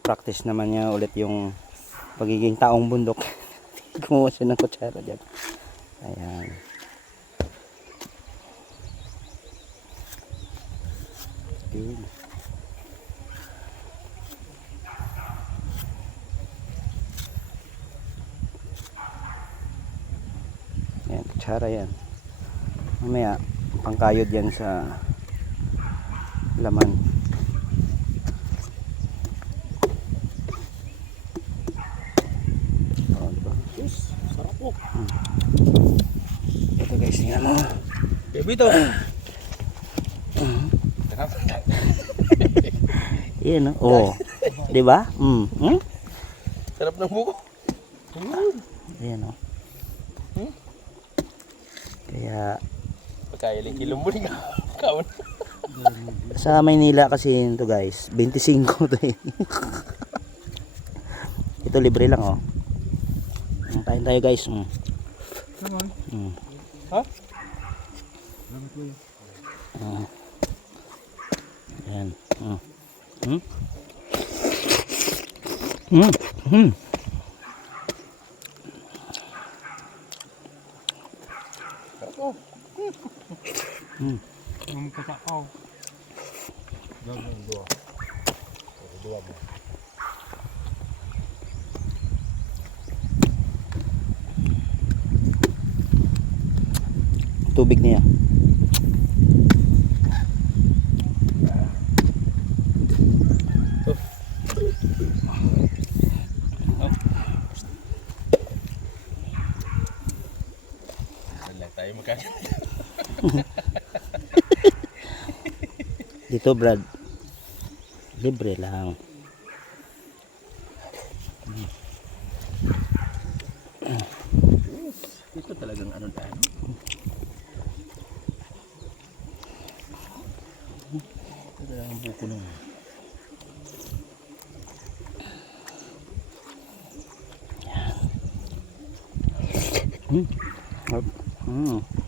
Practice naman niya ulit yung pagiging taong bundok. Kumuha siya ng kutsara dyan. Ayan. Yun. Ayan, kutsara yan. Mamaya, pangkayod yan sa laman. Yes, sarap po. Ito guys, tingnan mo. Baby to. Yan, oh. Di ba? Sarap ng buko. Ayan, oh. Kaya Pagkailing kilo mo rin kaon. sa Maynila kasi ito guys, 25 to eh. Ito libre lang, oh. Kain tayo guys. Ha? Ayan. Yung kakao. Dua mo. Tubig niya. Wala tayo magkakain. Dito Brad, libre lang. Ito talagang ano tayo. Ito talagang buko nung. Mm.